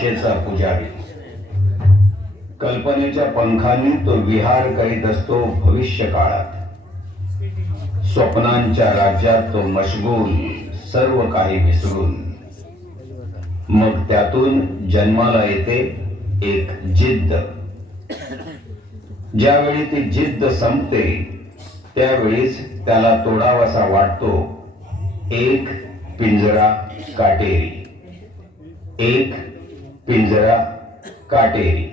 पुजारी कल्पनेच्या पंखांनी तो विहार करीत असतो भविष्य काळात। स्वप्नांच्या राज्यात तो मशगूल, सर्व काही विसरून। मग त्यातून जन्माला येते एक जिद्द। ज्यावेळी ती जिद्द संपते त्यावेळीच त्याला तोडावासा वाटतो एक पिंजरा काटेरी, एक पिंजरा काटेरी।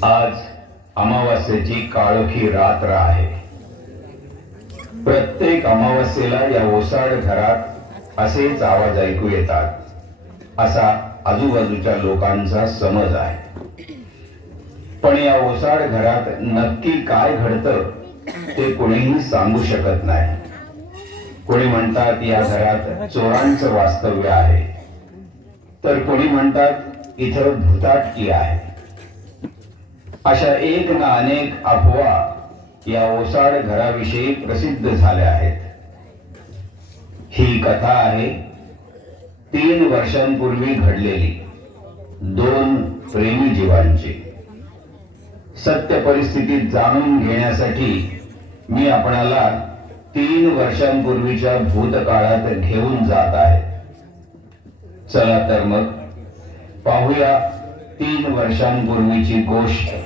आज अमावास्येची काळोखी रात्र आहे। प्रत्येक अमावास्येला या ओसाड घरात असेच आवाज ऐकू येतात असा आजूबाजूच्या लोकांचा समज आहे। पण या ओसाड घरात नक्की काय घडतं ते कोणीही सांगू शकत नाही। कोणी म्हणतात या घरात चोरांचं वास्तव्य आहे, तर कोणी म्हणतात इथं भुताटकी आहे। अशा एक ना अनेक अफवा या ओसाड घराविषयी प्रसिद्ध झाल्या आहेत। ही कथा आहे 3 वर्षांपूर्वी घडलेली 2 प्रेमी जीवांची। सत्य परिस्थिती जाणून घेण्यासाठी मी आपणाला 3 वर्षांपूर्वीच्या भूतकाळात घेऊन जात आहे। चला तर मग पाहूया 3 वर्षांपूर्वीची गोष्ट।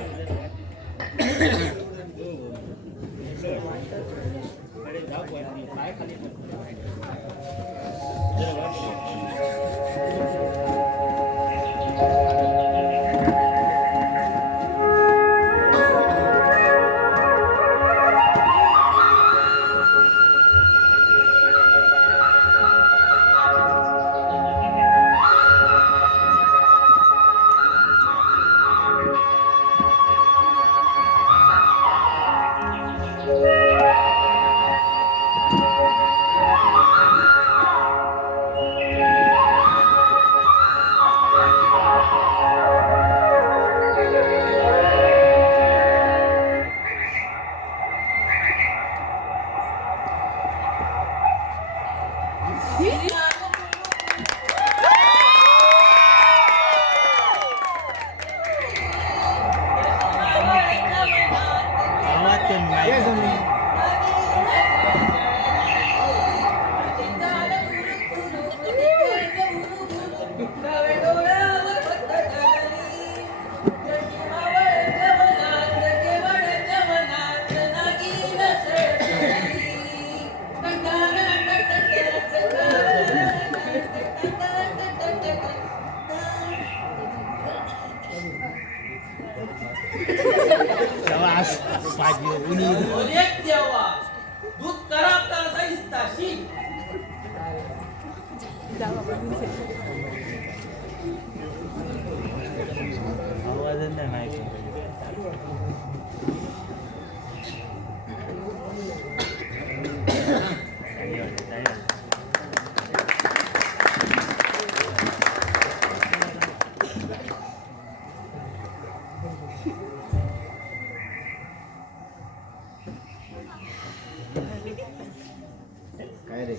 रे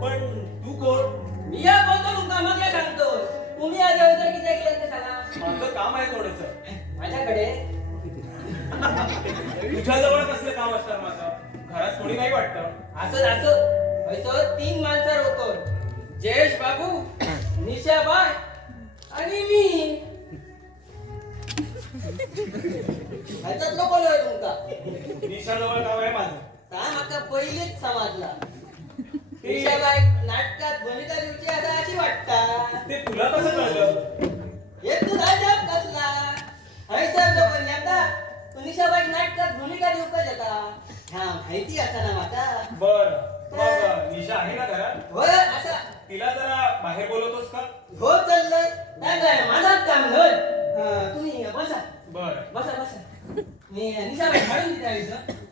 पण तू कोण? माझं काम आहे थोडस. तुझ्या जवळ कसलं काम असणार माझं? घरात कोणी नाही वाटतं. तीन माणसं होतो जयेश बाबू निशाबाई आणि मी ह्याच्यात नको आहे तुमका निशा जवळ काम आहे माझं. काय माका पहिलेच समजला निशाबाई नाटकात भूमिका दिवची असं अशी वाटता ते तुला कसं कळलं? हे तू राजाब कसला हैसर जो पण आता तू निशाबाई नाटकात भूमिका देऊकच येता हा माहिती असा ना माका बर मग निशा आहे ना घरात? होय असा तिला जरा बाहेर बोलवतोस का? हो चाललंय काय काय माझाच काम होय तुम्ही बसा बर बसा बसा मी निशाबाई काढून दिली आहे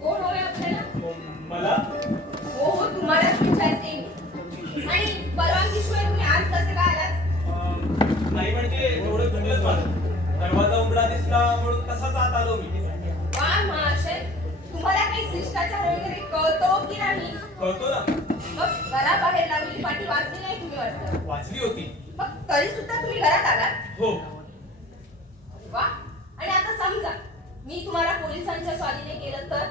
कोण होय आपल्याला? मला हो हो तुम्हालाच विचारते मी. आणि परवानगीशिवाय तुम्ही आज कसे काय आलात? नाही म्हणजे थोडं चुकलंच माझं. दरवाजा उघडा दिसला म्हणून तसाच आत आलो मी. वा महाशय, तुम्हाला काही शिष्टाचार वगैरे कळतो की नाही? कळतो ना? मग घराबाहेर लावलेली पाठी वाचली नाही तुम्ही वाटतं? वाचली होती. मग तरी सुद्धा तुम्ही घरात आलात? हो. वा. आणि आता समजा मी तुम्हाला पोलिसांच्या स्वाधीने केलं तर?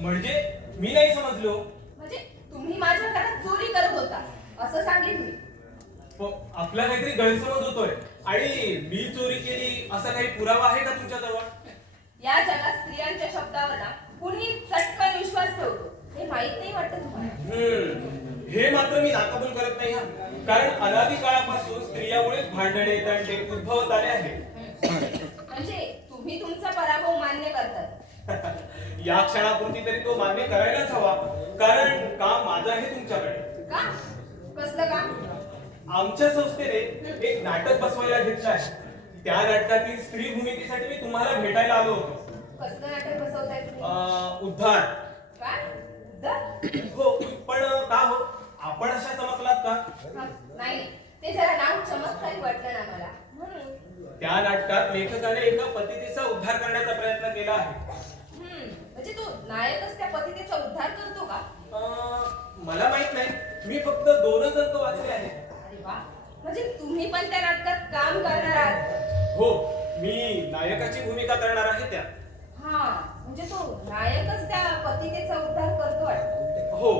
म्हणजे मी नाही समजलो. म्हणजे तुम्ही माझ्या घरात चोरी करत होता असं सांगेन मी. आपला काहीतरी गैरसमज होतोय आणि मी चोरी केली असा काही पुरावा आहे का तुमच्याजवळ? या जगात स्त्रियांच्या शब्दावर ना कुणी चटकन विश्वास ठेवतो हे माहित नाही वाटतं तुम्हाला? हे मात्र मी नाकाबूल करत नाही हा. कारण अनादी काळापासून स्त्रियामुळे भांडणे तंटे उद्भवत आले आहेत. म्हणजे तुम्ही तुमचा पराभव मान्य करतात. या क्षणापुरती तरी तो मान्य करायलाच हवा. कारण काम माझं आहे तुमच्याकडे. का? कसलं काम? आमच्या संस्थेने एक नाटक बसवायला घेतलं आहे. त्या नाटकातील स्त्री भूमिकेसाठी मी तुम्हाला भेटायला आलो होतो. कसलं नाटक बसवताय तुम्ही? उद्धार. काय? उद्धार? हो पण का हो आपण अशा चमकलात का? हा, नाही ते जरा नाव चमत्कारी वाटलं ना मला म्हणून. त्या नाटकात लेखकाने एका पतितेचा उद्धार करण्याचा प्रयत्न केला आहे. म्हणजे तो नायकच त्या पतितेचा उद्धार करतो का? मला माहित नाही. मी फक्त 2च अंक वाचले आहेत. अरे वा. म्हणजे तुम्ही पण त्या नाटकात काम करणार आहात? हो मी नायकाची भूमिका करणार आहे त्या. हा म्हणजे तो नायकच त्या पतितेचा उद्धार करतो वाटतं. हो.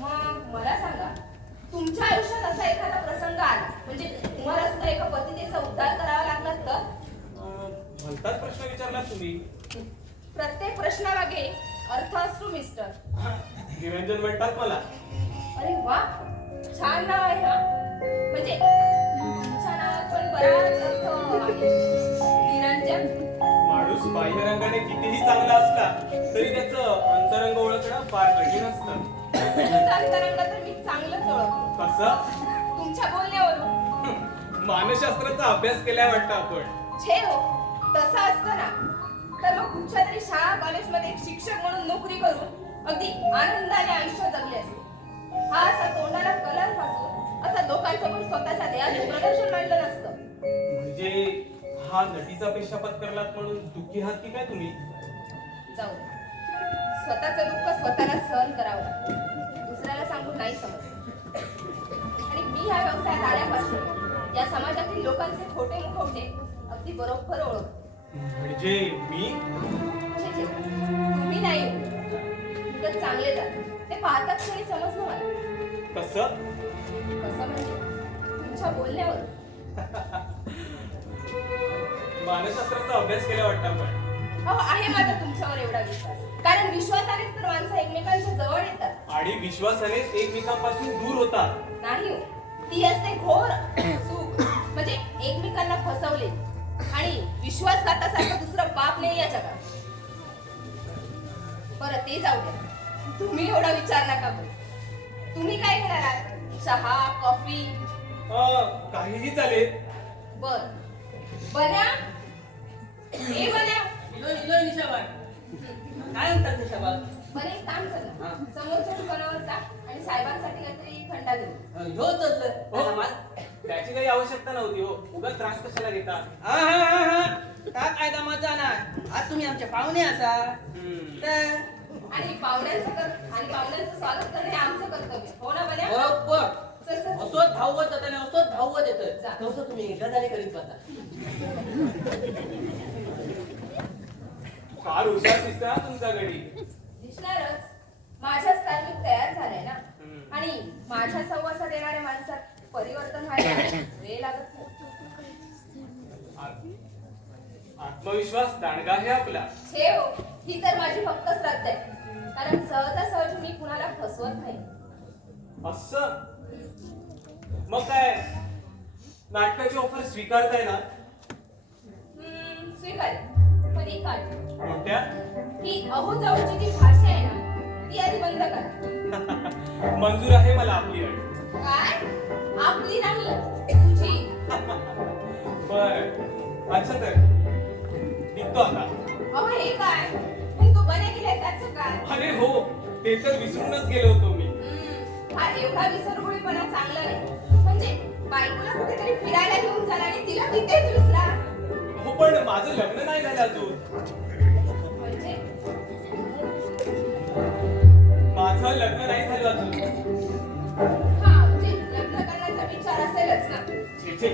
मग मला सांगा तुमच्या आयुष्यात असा एखादा प्रसंग आला म्हणजे तुम्हाला सुद्धा एका पतितेचा उद्धार करावा लागला तर? भलताच प्रश्न विचारला तुम्ही. प्रत्येक प्रश्नामागे अर्थ असतो मिस्टर. निरंजन म्हणतात मला. अरे वा छान नाव आहे हा. म्हणजे तुमच्या नावात पण बराच अर्थ आहे. निरंजन. माणूस बाह्यरंगाने कितीही चांगला असला तरी त्याचं अंतरंग ओळखणं फार कठीण असतं. तुमचा अंतरंग तर मी चांगलंच ओळखतो. कसं? तुमच्या बोलण्यावरून. मानसशास्त्राचा अभ्यास केलाय वाटतं आपण. छे हो तसं असतं ना तर मग कुठच्या तरी शाळा कॉलेजमध्ये एक शिक्षक म्हणून नोकरी करून अगदी आनंदाने आयुष्य जगले असते. हा असा तोंडाला कलर फासून असं लोकांसमोर स्वतःच्या देहाचं प्रदर्शन मांडलं नसतं. म्हणजे हा नटीचा पेशा पत्करलात म्हणून दुःखी आहात की काय तुम्ही? जाऊ स्वतःचं दुःख स्वतःला सहन करावं लागतं. दुसऱ्याला सांगून नाही समजत. आणि मी ह्या व्यवसायात आल्यापासून या समाजातील लोकांचे खोटे मुखवटे अगदी बरोबर ओळखतो. म्हणजे मी? तुम्ही नाही तर चांगले जा ते पाहतात क्षणी समजलं मला. कसं? कसं म्हणजे तुमच्या बोलण्यावर. मानसशास्त्राचा अभ्यास केला वाटतं आपण. हो आहे माझा तुमच्यावर एवढा विश्वास. कारण विश्वासानेच तर माणसं एकमेकांच्या जवळ येतात. आणि विश्वासानेच एकमेकांपासून दूर होतात. नाही हो ती असते घोर चूक. म्हणजे एकमेकांना अनेकांना फसवले आणि विश्वासघातासारखं दुसरं पाप नाही या जगात. बरं ते जाऊ द्या, तुम्ही एवढा विचार नका करू. तुम्ही काय घेणार आहात? चहा, कॉफी? काहीही चालेल. बर बन्या, हे बन्या, इलो निशाबाई. काय म्हणतात निशाबाई? बरं एक काम कर ना, हा. समोरच्या दुकानावर जा आणि साहेबांसाठी काहीतरी थंडा घेऊ. हो हो. त्याची काही आवश्यकता नव्हती हो. उगाच त्रास कशाला घेता? का काय कामाचा नाही. आज तुम्ही आमच्या पाहुणे असा तर आणि पाहुण्यांचं स्वागत करणे हे आमचं कर्तव्य, हो ना बन्या? बरोबर. चल चल चल. असोच धावत जात आणि असोच धावत येत. जा. तसं तुम्ही गजाली करीत बसा. फार हुशार दिसतोय हा तुमचा गडी. दिसणारच. माझ्याच तालमीत तयार झालाय ना. हम्म. आणि माझ्या सहवासात येणाऱ्या माणसात परिवर्तन व्हायला वेळ लागत नाही. आत्मविश्वास दांडगा आहे आपला. छे हो, ही तर माझी फक्त श्रद्धा आहे. कारण सहजासहजी मी कुणाला फसवत नाही. असं मग काय नाटकाची ऑफर स्वीकारताय ना? स्वीकार. पण एक अट. कोणत्या? ही अहोजाऊची जी भाषा आहे ना, ती आधी बंद करा. मंजूर आहे मला आपली अट. काय? आपली नाही, तुझी. बर अच्छा तर निघतो आता. अहो हे काय? पण तू बने गेलाय त्याचं काय? अरे हो, ते तर विसरूनच गेलो होतो मी. हा एवढा विसरगुळीपणा चांगला नाही. म्हणजे बायकोला कुठेतरी फिरायला घेऊन जाणार आणि तिला तिथेच विसरा. हो पण माझं लग्न नाही झालं अजून. म्हणजे माझं लग्न नाही झालं अजून. हा म्हणजे लग्न करण्याचा विचार असेलच ना. छे छे,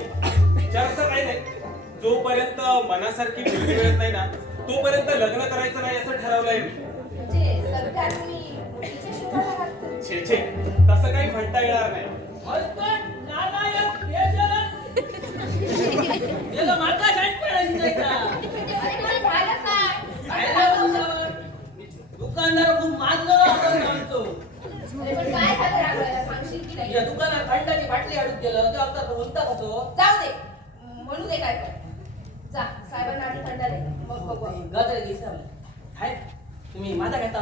विचार असं काही नाही. जोपर्यंत मनासारखी मुलगी मिळत नाही ना, तोपर्यंत लग्न करायचं नाही असं ठरवलंय मी. म्हणजे सध्या तुम्ही मुलीच्या शोधाला आहात. छे छे, तसं काही म्हणता येणार नाही. अरे पण झालं काय? असं लागलं. दुकानदार खूप मानलं आपण म्हणतो. अरे पण काय झालं राघवायला सांगशील की नाही? या दुकानात थंडाची बाटली अडून गेलं तर आता बोलता कसो. जाऊ दे, म्हणू दे काय कर. जा साहेबांना आधी थंडा दे, मग बघू आपण. गजर दिसा हाय तुम्ही माझा घेता.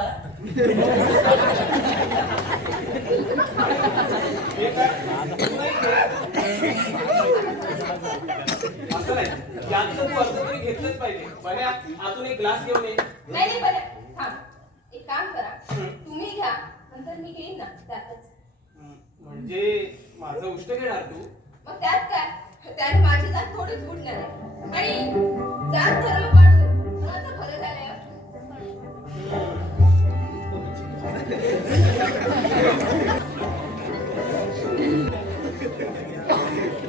हे काय? तू नाही घेत? असं नाही, यातलं तू अर्ध तरी घेतलंच पाहिजे. बरे आतून एक ग्लास घेऊन ये. नाही नाही बरं थांब, एक काम करा, तुम्ही घ्या, नंतर मी घेईन ना त्यातच. म्हणजे माझं उष्ट घेणार तू? मग त्यात काय? त्याने माझी जात थोडीच बुडणार आहे. आणि जात धर्म पाडतो, कुणाचं भलं झालंय.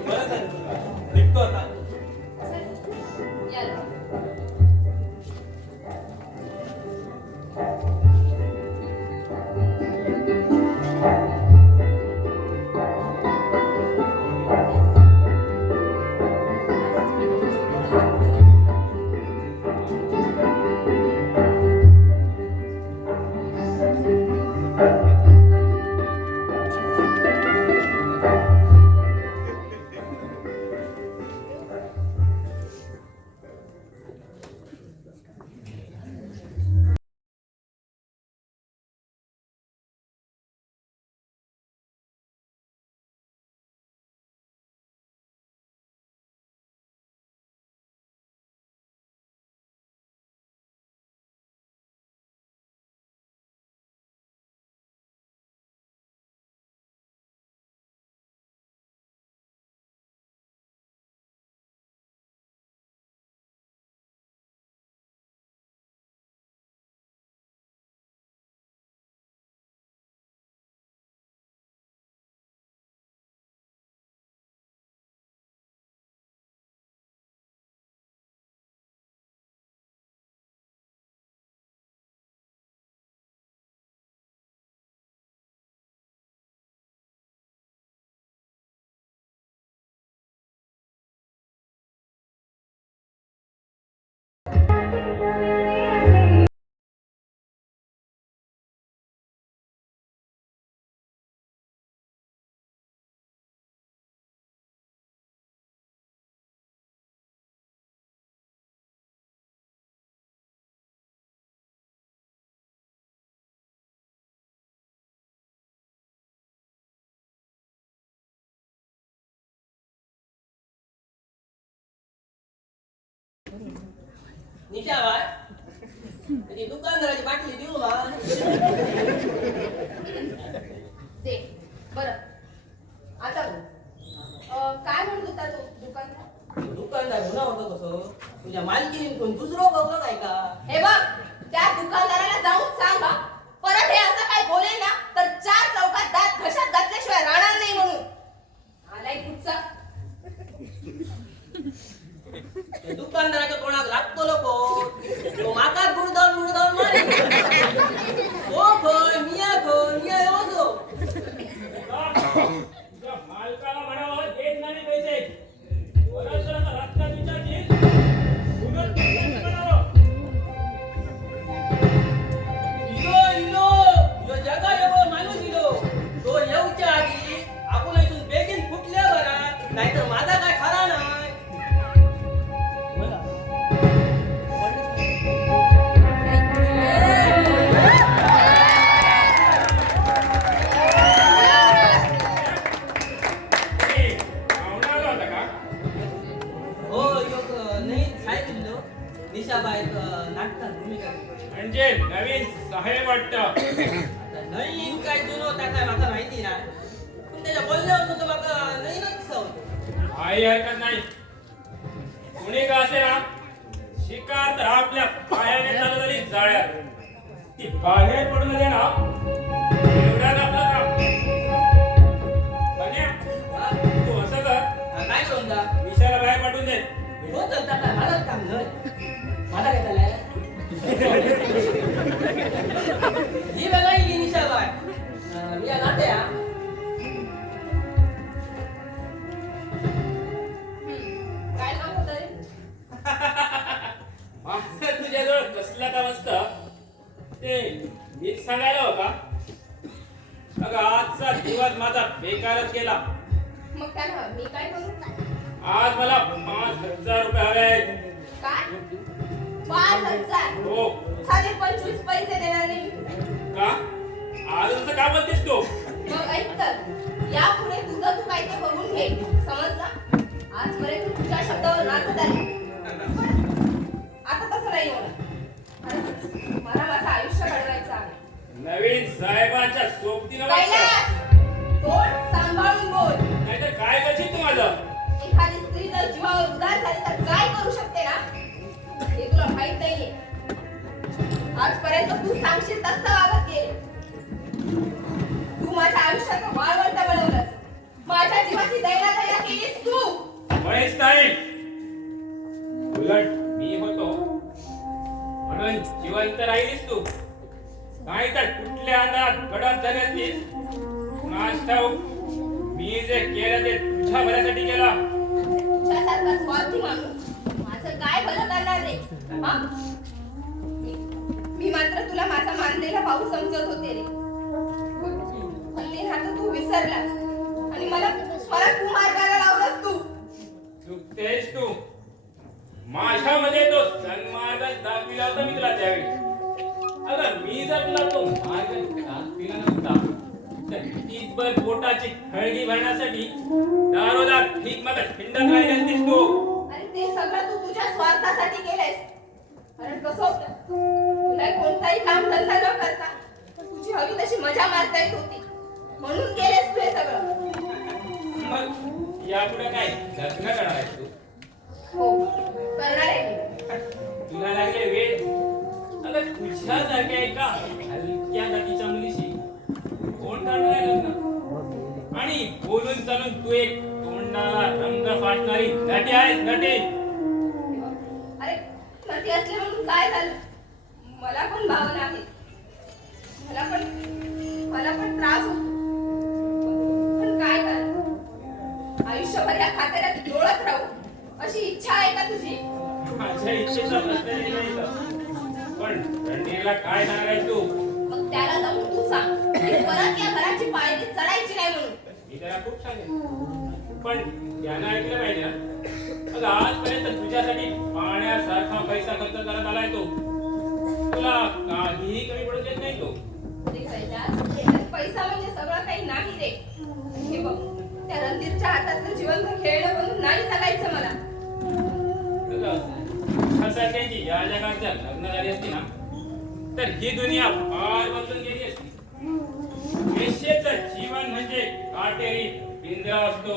बरं तर निघतो आता. चल, याला. निशाबाई ती दुकानदाराची बाटली देऊ मा दे बरं आता बोल. काय म्हणत होता तो दुकानदार? दुकानदार होणार होतं कसं तुझ्या मालकीने कोण दुसरं बघलं काय का हे बघ त्या दुकानदाराला जाऊन सांग हा. परत हे असं काय बोलेल ना तर 4 चौकात दात घशात घातल्याशिवाय राहणार नाही म्हणून. आलाय कुठचा? त्या दुकानदाराच्या कोणाक लागतो नको तो माका गुडदाव मारे ओ खय मिया येवसो तुझ्या मालकाला म्हणावं देत नाही पैसे परत जर आता रातचा विचारशील पुन्हा पैसे म्हणावं. इलो जगा येवो माणूस इलो तो येऊच्या आधी आपण इथून बेगीन फुटल्या बरा नाहीतर माझा काय खरा नाही ए, पाहुणा आला होता का? हो योग नाही सांगितलं निशाबाई नाटकात भूमिका केली. म्हणजे नवीन साहेब वाटतं. आता नवीन काय जुनं होता काय माका माहिती नाही पण त्याच्या बोलण्यावर तर माका नवीनच दिसत काही हरकत नाही कुणी का असे ना शिकार तर आपल्या पायाने चालू झाली जाळ्यात ती बाहेर पडू दे ना एवढ्यात आपलं काम. बन्या, तू असं कर काय करून जा विषयाला बाहेर पाठवून दे. हो चलता काय माझंच काम नाही माझा काय चाललाय ही बघा ही निशाबाई मी या नाते हा काय काम होतं रे? माझं तुझ्याजवळ कसलं काम असतं ते नीट सांगायला होता. अगं आजचा दिवस माझा बेकारच गेला. मग त्याला मी काय करू? आज मला 5,000 रुपये हवे आहेत. काय? 5,000? हो खाली 25 पैसे देणार नाही. का आज असं का बोलतेस तू? मग ऐक तर यापुढे तुझं तू काय ते बघून घे समजलं? आजपर्यंत तुझ्या शब्दावर नाचत आली आता तसं नाही होणार. अरे, मला माझं आयुष्य घडवायचं आहे. नवीन साहेबांच्या सोबतीनं वागतं. कैलास तोंड सांभाळून बोल. नाहीतर काय करशील तू माझं? एखादी स्त्री जर जीवावर उदार झाली तर काय करू शकते ना हे तुला माहित नाहीये. आजपर्यंत तू सांगशील तसं वागत गेले. तू माझ्या आयुष्याचं वाळवंट बनवलंस. माझ्या जीवाची दैना केलीस तू. महेश नाही उलट मी होतो म्हणून जिवंत राहिलीस तू. नाहीतर कुठल्या अंधारात गडप झाली असतीस. कुणास ठाऊक मी जे केलं ते तुझ्या भल्यासाठी केलं. तुझ्यासारखा स्वार्थी माणूस माझं काय भलं करणार रे हा? मी मात्र तुला माझा मानलेला भाऊ समजत होते रे. हल्ली हा तर तू विसरलास आणि मला तू मार्गाला लावलास तू. चुकतेस तू. माझ्यामध्ये तो सन्मार्ग दाखविला होता मी तुला त्यावेळी. अगं मी जर तुला तो मार्ग दाखविला नसता तर तीचभर पोटाची खळगी भरण्यासाठी दारोदा ठीक मला खिंडत राहिली असतीस तू. आणि ते सगळं तू तुझ्या स्वार्थासाठी केलंयस. कारण कसं होतं तुला कोणताही काम धंदा न करता तुझी हवी तशी मजा मारता येत होती म्हणून केलेस तू हे सगळं. मग यापुढे काय लग्न करणार आहेस तू? हो करणार आहे मी. तुला लागले वेळ. अगं तुझ्यासारख्या एका हलक्या जातीच्या मुलीशी कोण करणार आहे लग्न? आणि बोलून चालून तू एक तोंडाला रंग फाटणारी नटी आहेस नटी. अरे नटी असले म्हणून काय झालं? मला पण भावना आहे. मला पण त्रास होतो. पण काय कर आयुष्यभर या खात्यात लोळत राहू अशी इच्छा आहे का तुझी? माझ्या इच्छेचा प्रश्न नाही इथं. पण रणधीरला काय सांगायचं तू? मग त्याला जाऊन तू सांग की परत या घराची पायरी चढायची नाही म्हणून. मी त्याला खूप सांगेन पण त्यानं ऐकलं पाहिजे ना. अगं आजपर्यंत तुझ्यासाठी पाण्यासारखा पैसा खर्च करत आलाय तो. तुला काहीही कमी पडू देत नाही तो. ते कैलास, याच्यात पैसा म्हणजे सगळं काही नाही रे. हे बघ त्या रणधीरच्या हातातलं जिवंत खेळणं म्हणून नाही सांगायचं मला. अगं बाईची या जगाच्या लग्न झाली असती ना तर ही दुनिया फार बदलून गेली असती. वेश्येचं जीवन म्हणजे काटेरी पिंजरा असतो.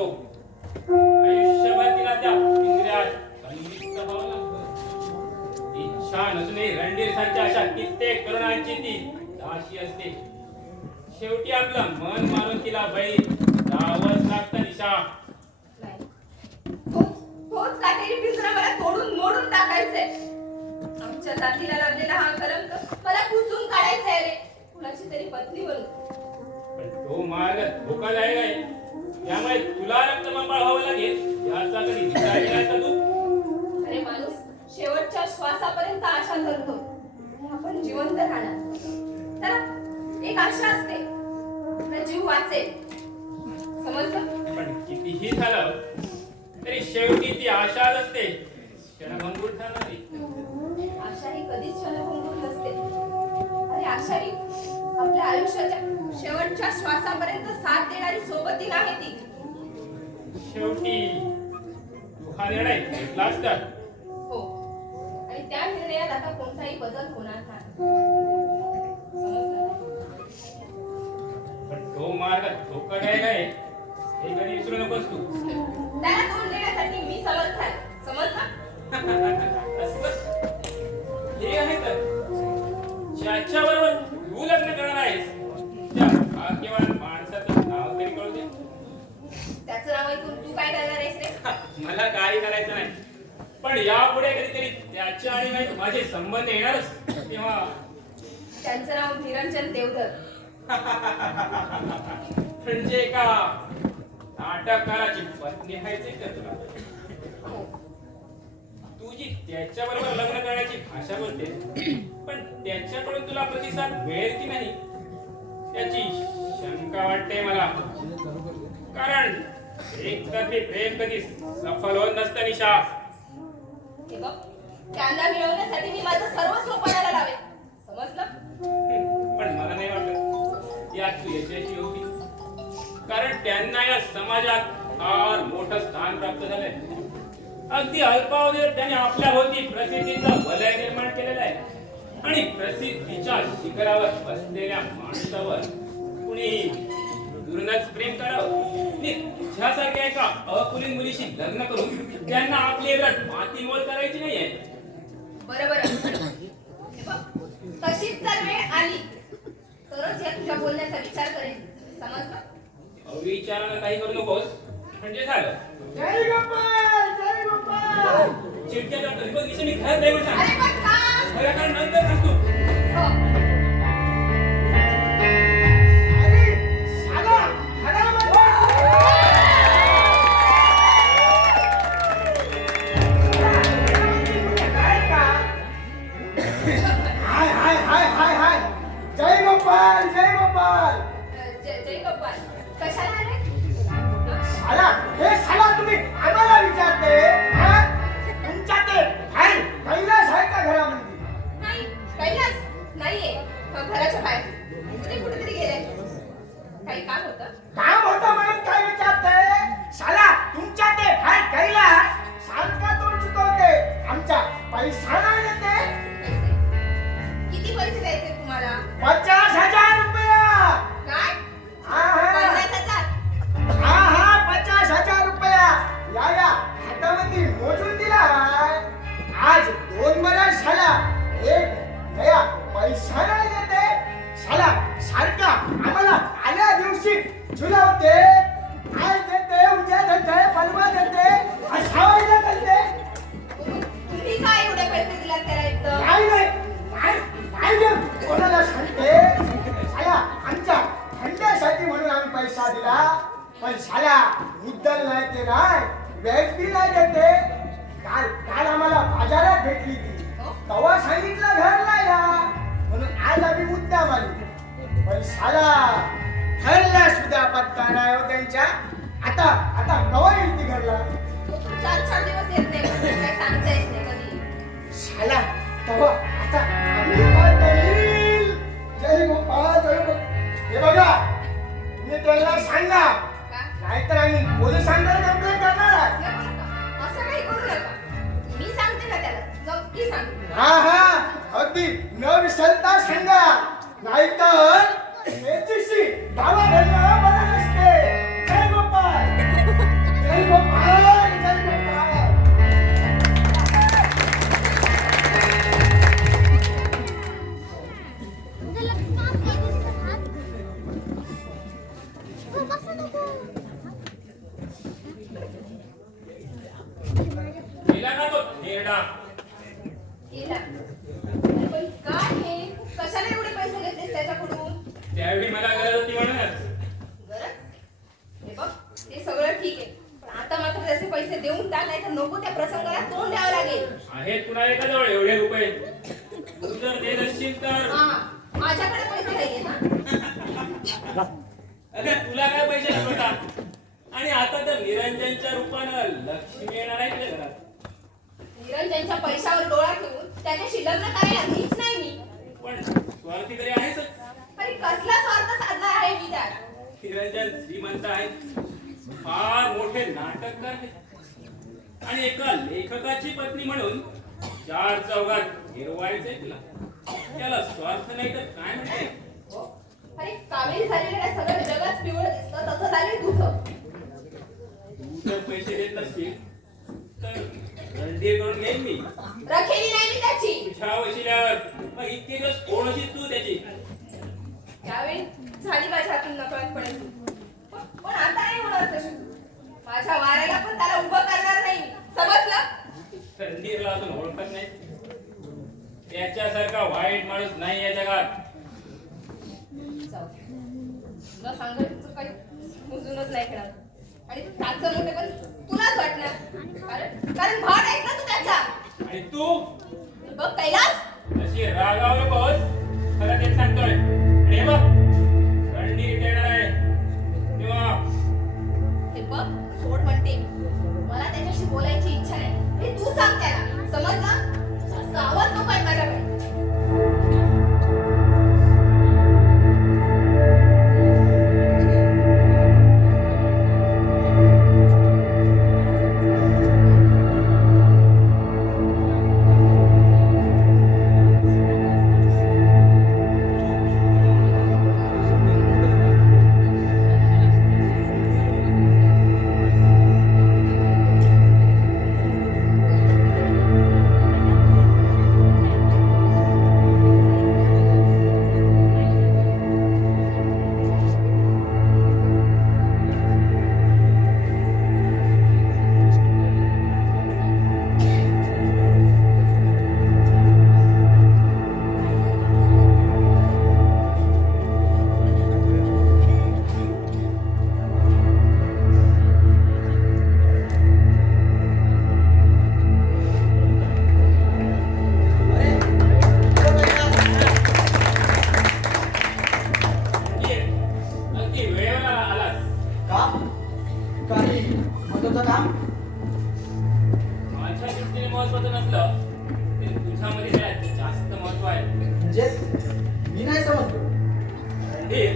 आयुष्यभर तिला त्या पिंजऱ्यात बंदिस्त व्हावं लागतं. इच्छा नसूनही रणधीर सारख्या अशा कित्येक तरुणांची ती दासी असते. शेवटी आपलं मन मारून तिला बळी द्यावंच लागतं निशा. नाही. तोच काटेरी पिंजरा मला तोडून मोडून टाकायचंय. आमच्या जातीला लागलेला हा कलंक मला पुसून काढायचा आहे रे. कुणाची तरी पत्नी बनून. पण तो मार्ग धोकादायक आहे. त्यामुळे तुला रक्तबंबाळ व्हावं लागेल याचा कधी विचार केलाय का तू? अरे माणूस शेवटच्या श्वासापर्यंत आशा करतो. आपण जिवंत राहणार. त्याला एक आशा असते. आपला जीव वाचेल. समजलं? पण कितीही झालं तरी शेवटी ती आशाच असते. क्षणभंगूर ठरणार नाही. आशा ही कधीच क्षणभंगूर नसते. अरे आशा ही आपल्या आयुष्याच्या शेवटच्या श्वासापर्यंत साथ देणारी सोबती नाही ती. शेवटी तू हा निर्णय घेतलाच तर. हो. आणि त्या निर्णयात आता कोणताही बदल होणार नाही. समजलं? पण तो मार्ग धोकादायक आहे हे कधी विसरू नकोस तू. त्याला तोंड देण्यासाठी मी समर्थ आहे. समजलं? असं हे आहे तर ज्याच्या बरोबर तू लग्न करणार आहेस त्या भाग्यवान माणसाचं नाव तरी कळू दे. त्याचं नाव ऐकून तू काय करणार आहेस रे? मला काही करायचं नाही. पण यापुढे कधीतरी त्याच्या आणि माझे संबंध येणारच तेव्हा त्यांचं नाव निरंजन देवधर. म्हणजे एका नाटककाराची पत्नी व्हायची का तुला? हो. तू जी त्याच्या बरोबर लग्न करण्याची भाषा बोलते पण त्याच्याकडून तुला प्रतिसाद मिळेल की नाही त्याची शंका वाटते मला. कारण एकतर्फी प्रेम कधी सफल होत नसतं निशा. हे बघ, त्यांना मिळवण्यासाठी मी माझं सर्वस्व पणाला लावेन. समजलं? पण मला नाही वाटत यात तू यशस्वी होती. कारण त्यांना या समाजात फार मोठं स्थान प्राप्त झालंय. अगदी अल्पावधीत त्यांनी आपल्या भोवती प्रसिद्धीचं वलय निर्माण केलेलं आहे. आणि प्रसिद्धीच्या शिखरावर बसलेल्या माणसावर कुणी दुर्नच प्रेम करावं. तुझ्यासारख्या एका अकुलीन मुलीशी लग्न करून त्यांना आपली माती मोल करायची नाहीये. बरोबर. हे बघ, तशीच जर वेळ आली तरच या तुझ्या बोलण्याचा विचार करेन. समजलं? अविचारानं काही करू नकोस म्हणजे झालं. जय गोपाल जय गोपाल. चिडक्या करतो बघ मी घरात नाही म्हणून अरे सांग. पण थांब. खरं कारण नंतर सांगतो. हो. अरे साला हरामखोर. काय का? हाय हाय हाय हाय हाय. जय गोपाल जय गोपाल. जय गोपाल. कशाला आले? साला हे साला तुम्ही आम्हाला विचारते हा? तुमच्या ते हाय कैलास आहे का घरामध्ये? नाही, कैलास नाहीये. घराच्या बाहेर. ते कुठेतरी गेले. काही काम होतं? काम होतं म्हणून काय विचारते? साला तुमच्या ते हाय कैलास सारखा तोंड चुकवते. आमचा पैसा नाही देते. पैसे? किती पैसे द्यायचे तुम्हाला? 50,000 रुपया. काय? हा हा 50,000? हा हा 50,000 रुपया. या हातामध्ये मोजून दिला. आज 2 बरस झाला. एक गया पैसा नाही देते. साला सारखा आम्हाला आल्या दिवशी झुलावते. आज देते उद्या देते परवा देते अशा वेळेला करते. तुम्ही काय एवढे पैसे दिलात त्याला एकदम? नाही देऊ कोणाला सांगते. साला आमच्या धंद्यासाठी म्हणून आम्ही पैसा दिला. पण साला मुद्दल नाही ते नाही व्याज बी नाही देते. काल आम्हाला बाजारात भेटली ती. तेव्हा सांगितलं घरला या म्हणून आज आम्ही मुद्दा मानली. पण साला घरला सुद्धा पत्ता नाही हो त्यांच्या. आता कवा येईल ती घरला? 4 दिवस येत नाही. काय सांगता येत नाही कधी. साला तेव्हा आता आम्ही काय करील? जय गोपाल जय गोपाल. हे बघा तुम्ही त्यांना सांगा का? नाहीतर आम्ही पोलिसांकडे कंप्लेंट करणार आहे. नको, नको. असं काही करू नका. मी सांगते ना त्याला. नक्की सांगते. गेला का तो थेरडा? गेला. अरे पण काय हे? कशाला एवढे पैसे घेतलेस त्याच्याकडून? त्यावेळी मला गरज होती म्हणूनच. गरज? हे बघ, ते सगळं ठीक आहे. पण आता मात्र त्याचे पैसे देऊन टाक, नाही तर नको त्या प्रसंगाला तोंड द्यावं लागेल. आहेत कुणा एखाद्याजवळ एवढे रुपये? तू जर देत असशील तर. हा, माझ्याकडे पैसे नाहीये ना. अगं तुला काय पैसे लागत होता? आणि आता तर निरंजनच्या रूपानं लक्ष्मी येणार आहे तुझ्या घरात. निरंजनच्या पैशावर डोळा ठेवून त्याच्याशी लग्न करायला मीच नाही मी. पण स्वार्थी तरी आहेच. अरे कसला स्वार्थ साधला आहे मी त्यात? निरंजन श्रीमंत आहे, फार मोठे नाटककार आहे. आणि एका लेखकाची पत्नी म्हणून 4 चौघात गिरवायचंय तुला. त्याला स्वार्थ नाही तर काय म्हणते? हो? अरे कावेरी झालेलं काय सगळं जगच पिवळं दिसतं, तसं झालंय तुझं. तू जर पैसे देत नसतील तर रणधीर करून घेईन मी रखेली नाही मी त्याची. तुझ्या वशिल्यावर. मग इतके दिवस कोण होशील तू त्याची? त्यावेळी झाली माझ्या हातून नकळतपणे. पण आता नाही होणार तशी. माझ्या वाऱ्याला पण त्याला उभं करणार नाही मी. समजलं? रणधीरला अजून ओळखत नाही. त्याच्यासारखा वाईट माणूस नाही या जगात. जाऊ दे. तुला सांगायचं काही समजूनच नाही खेळणार. आणि त्याचं मोठे पण तुलाच वाटणार. कारण भाट आहेस ना तू त्याचा. आणि तू बघ कैलास, अशी रागावलं नकोस. खरं तेच सांगतोय. आणि हे बघ, रणधीर येणार आहे तेव्हा. हे बघ, सोड म्हणते मी. मला त्याच्याशी बोलायची इच्छा नाही. हे तू सांग त्याला. समजलं? जास्त आवाज नको आहे माझ्याकडे. अगदी वेळेवर आलास. काम काही महत्वाचं काम. माझ्या दृष्टीने महत्वाचं नसलं तरी तुझ्यामध्ये त्याला जास्त महत्व आहे. म्हणजे मी नाही समजलो. रणधीर,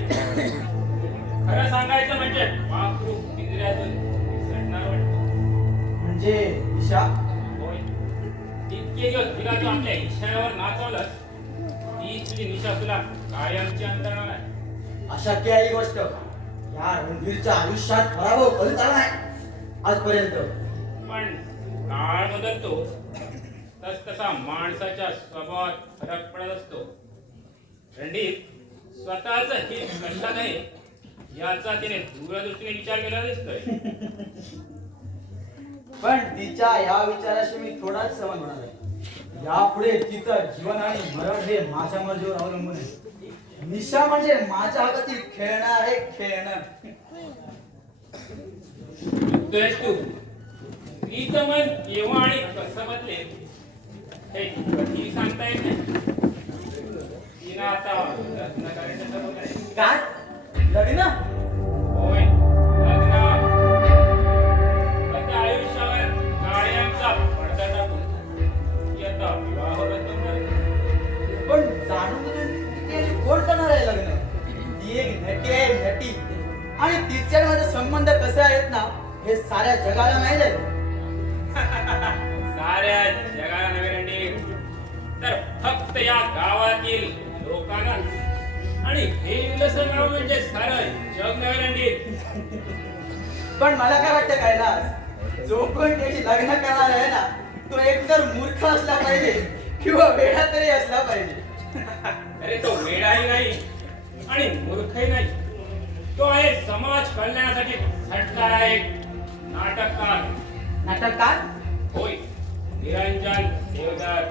खरं सांगायचं म्हणजे वाकरू पिंजऱ्यातून निसटणार वाटतं. म्हणजे ईशा. होय, इतके दिवस तिला तू आपल्या इशाऱ्यावर नाचवलंस, ती तुझी निशा तुला कायमची अंतरणार आहे. अशक्य आहे ही गोष्ट. या रणधीरच्या आयुष्यात पराभव कधीच आला नाही आजपर्यंत. पण काळ बदलतो तस तसा माणसाच्या स्वभावात फरक पडत असतो. रणधीर स्वतःच हित कशा नाही याचा तिने दूरदृष्टीने विचार केला दिसतोय. पण तिच्या या विचाराशी मी थोडाच सहमत होणार आहे. यापुढे तिचं जीवन आणि मरण हे माझ्या मर्जीवर अवलंबून आहे. निशा म्हणजे माझ्या हातातील खेळणं आहे, खेळणं. बघतोयस तू, तिचं मन केव्हा आणि कसं बदलेल हे कधी सांगता येत नाही. तिनं आता लग्न करायचं ठरवलंय. काय लग्न? होय, लग्न. आता आयुष्यावर काळ्यांचा पडदा टाकून ती आता विवाहबद्ध होणार. पण जाणून कोण करणार आहे लग्न? ती एक नटी आहे, नटी. आणि तिच्या माझे संबंध कसे आहेत ना हे साऱ्या जगाला माहित आहे. साऱ्या जगाला नव्हे रणधीर, तर फक्त या गावातील लोकांना. आणि हे इंग्लसर गाव म्हणजे सारं जग नव्हे रणधीर. पण मला काय वाटतं कैलास, जो कोण त्याची लग्न करणार आहे ना तो एकतर मूर्ख असला पाहिजे किंवा वेडा तरी असला पाहिजे. अरे तो वेडाही नाही आणि मूर्खही नाही. तो आहे समाज कल्याणासाठी झटणारा एक नाटककार. नाटककार? होय, निरंजन देवदार.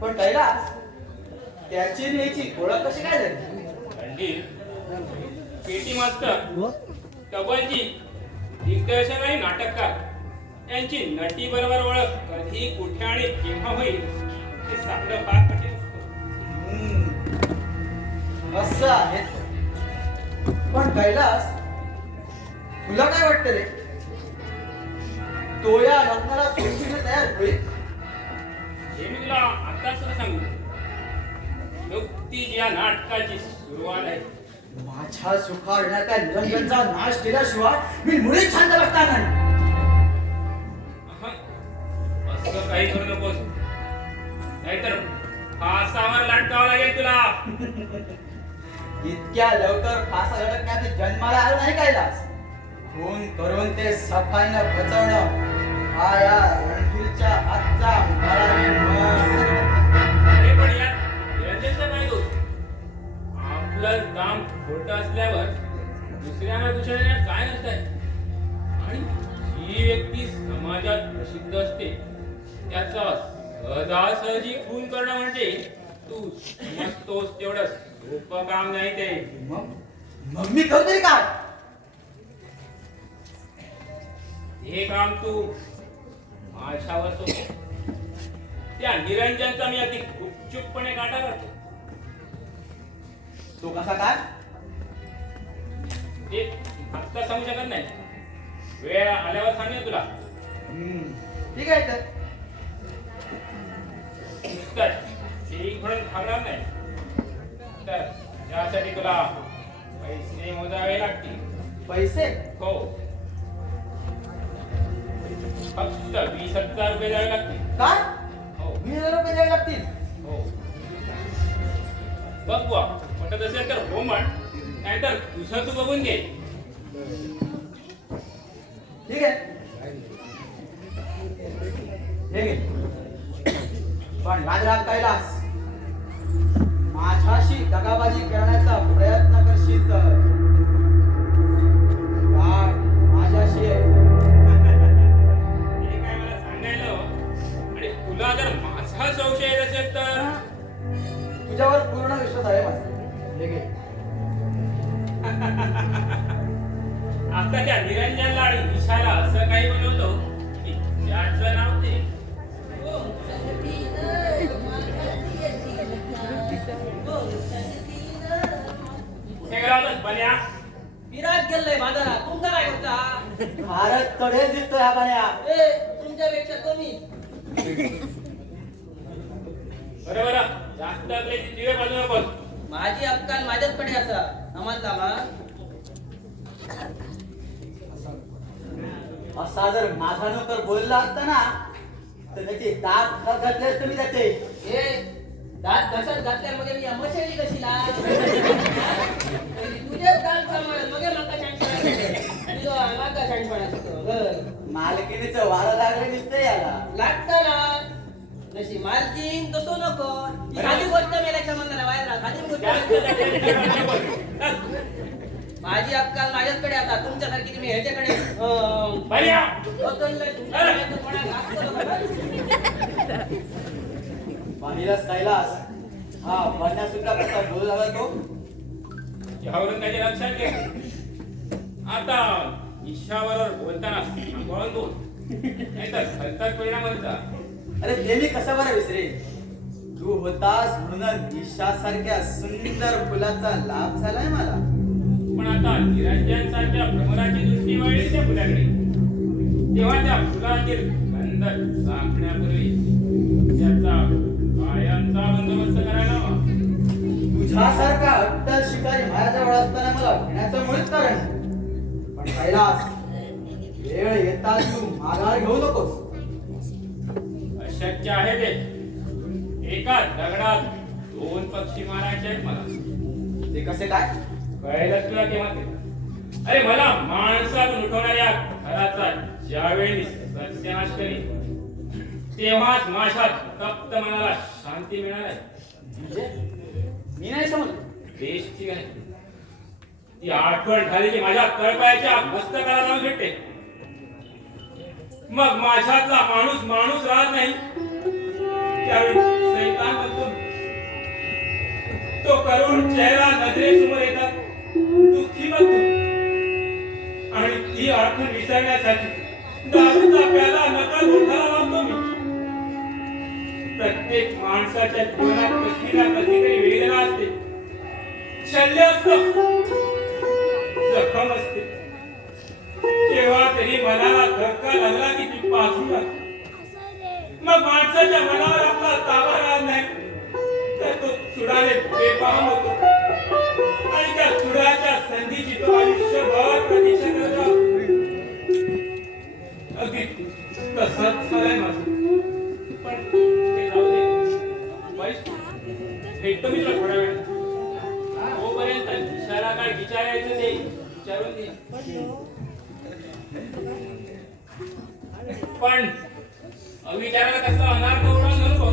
पण कैलास त्याची आणि याची ओळख कशी काय झाली? पंडित, पेटी मास्तर, तबलजी, दिग्दर्शक आणि नाटककार यांची नटी बरोबर ओळख कधी, कुठे आणि केव्हा होईल हे सांगणं फार कठीण असतं. असं आहे. पण कैलास तुला काय वाटतं रे, तो या लग्नाला सोडून तयार होईल? हे मी तुला आताच तुला सांगू, नुकतीच या नाटकाची सुरुवात आहे. माझ्या सुखावण्यात त्या निरंजनचा नाश केल्याशिवाय मी मुळीच शांत बसणार नाही. अहं, असं काही करू नकोस, नाहीतर फासावर लटकावं लागेल तुला. इतक्या लवकर फासा लटकण्यात जन्माला आलो नाही कैलास. खून करून ते सफाईनं बचवणं हा या रणधीरच्या हातचा पराक्रम. अरे पण यात निरंजनचा काय दोष? आपलं काम खोटं असल्यावर दुसऱ्यांना दूषण देण्यात काय नसतंय. आणि जी व्यक्ती समाजात प्रसिद्ध असते त्याचा सहजासहजी खून करणं म्हणजे तू समजतोस तेवढं सोपं काम नाही ते. मग मी करू तरी काय? हे काम तू माझ्यावर सोड. त्या निरंजनचा मी अगदी गुपचूपपणे काटा करतो. तो कसा काय? ते आत्ता सांगू शकत नाही, वेळ आल्यावर सांगेन तुला. ठीक आहे तर. तर ते म्हणून थांबणार नाही, तर त्यासाठी तुला पैसे मोजावे लागतील. पैसे? हो, फक्त 20,000 रुपये द्यावे लागतील. काय? हो 20,000 रुपये द्यावे लागतील? हो. बघ बुवा, पटत असेल तर हो म्हण, नाहीतर तुझं तू बघून घे. ठीक आहे. हे घे. पण याद राख कैलास, माझ्याशी दगाबाजी करण्याचा प्रयत्न करशील तर वाट माझ्याशी आहे. हे काय मला सांगायला हो? आणि तुला जर माझा संशय येत असेल तर तुझ्यावर पूर्ण विश्वास आहे माझा. हे घे. आता त्या निरंजनला आणि विशाला असं काही बनवतो की ज्याचं नाव ते. कुठे गेला होतास बन्या? विराट गेलंय बाजारात. तुमचा काय होता? भारत चढेल दिसतो ह्या बाया. तुमच्यापेक्षा कमी. बरोबर, जास्त आपले दिवे बाजू नकोस. माझी अक्कल माझ्याचकडे असा. समजला असा जर माझा नोकर बोलला असता ना तर त्याचे दात घातले असते मी त्याचे. दात घशात घातल्या मग मी अमशेली कशी ला तुझ्याच दात सांभाळ मग माका मालकीणीचं वारं लागलं दिसतंय याला. लागतं ना जशी मालकीन तसं नको. ही साधी गोष्ट मेल्याच्या मंदाला बाहेर राहा. साधी जास्त गोष्ट जास्त नकोस. माझी अक्कल माझ्याचकडे आता. तुमच्यासारखी तुम्ही ह्याच्याकडे बन्या, पाहिलास कैलास, हा बन्या सुद्धा कसा बोल लागला तो. यावरून त्याचे लक्षात घे. आता ईशाबरोबर बोलताना सांभाळून बोल, नाहीतर खर्चात परिणाम व्हायचा. अरे ते मी कसं बरं विसरे. तू होतास म्हणून ईशासारख्या सुंदर फुलाचा लाभ झालाय मला. पण आता निरंजन सारख्या भ्रमराची दृष्टी वळली त्या फुलाकडे, तेव्हा त्या फुलातील गंध चाखण्यापूर्वी त्याचा कायमचा बंदोबस्त करायला हवा. तुझ्यासारखा अट्टल शिकारी माझ्याजवळ असताना मला घेण्याचं मुळीच कारण नाही. पण कैलास, वेळ येता तू माघार घेऊ नकोस. अशक्य आहे ते. एका दगडात 2 पक्षी मारायचे आहेत मला. ते कसे काय? कळेलच तुला केव्हा ते. अरे मला माणसातून उठवणाऱ्या घराचा ज्यावेळी सत्यानाश करीन तेव्हाच माझ्या तप्त मनाला शांती मिळणार आहे. म्हणजे मी नाही समजलो. देशची आहे ती आठवण झाली की माझ्या तळपायाच्या मस्तकाला जाऊन भेटते. मग माझ्यातला माणूस माणूस राहत नाही, त्यावेळी सैतान म्हणतो. तो करुण चेहरा नजरेसमोर येतात, दुःखी बघतो आणि ती अडचण विसरण्यासाठी दारूचा प्याला नकल ओठाला लावतो मी. प्रत्येक माणसाच्या जीवनात कशी ना कधीतरी वेदना असते, शल्य असतं, जखम असते. केव्हा तरी मनाला धक्का लागला की ती पाचू लागते. मग माणसाच्या मनावर आपला ताबा राहत नाही, तर तो चुडाने बेफाम होतो आणि त्या चुडाच्या संधीची तो आयुष्यभर प्रतीक्षा करत राहतो. अगदी तसंच झालंय माझं. पण ते जाऊ दे, वाईट भेटतो मी तुला थोड्या वेळात. तोपर्यंत विचारा काय विचारायचं ते विचारून दे. पण अविचाराला कसला अनार्थ उडवून नको.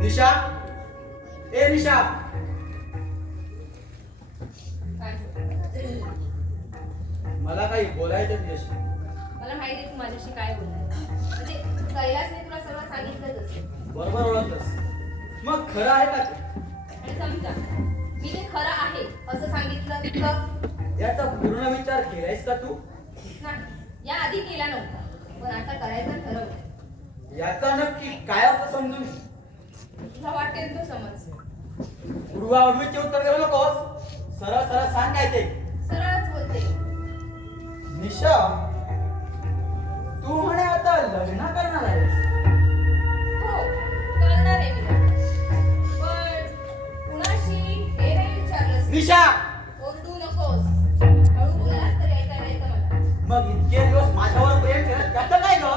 निशा, ए निशा, काय? मला काही बोलायचं तुझ्याशी. मला माहिती आहे तू माझ्याशी काय बोलणार. म्हणजे कैलासने तुला सर्व सांगितलंच असेल. बरोबर ओळखलंस. मग खरं आहे का ते? आणि समजा मी ते खरं आहे असं सांगितलं तर याचा पूर्ण विचार केलायस का तू? नाही, या आधी केला नव्हता, पण आता करायचं ठरवलं. याचा नक्की काय अर्थ समजून? तुला वाटेल तो समज. उडवाउडवीचे उत्तर देऊ नकोस. सरळ सरळ सांग काय ते. सरळच बोलते. निशा, तू म्हणे आता लग्न करणार आहेस. हो, करणार आहे मी लग्न. पण कुणाशी हे नाही विचारलंस. निशा, ओरडू नकोस. हळू बोलास तरी ऐकायला येतं मला. मग इतके दिवस माझ्यावर प्रेम केलं त्याचं काय ग?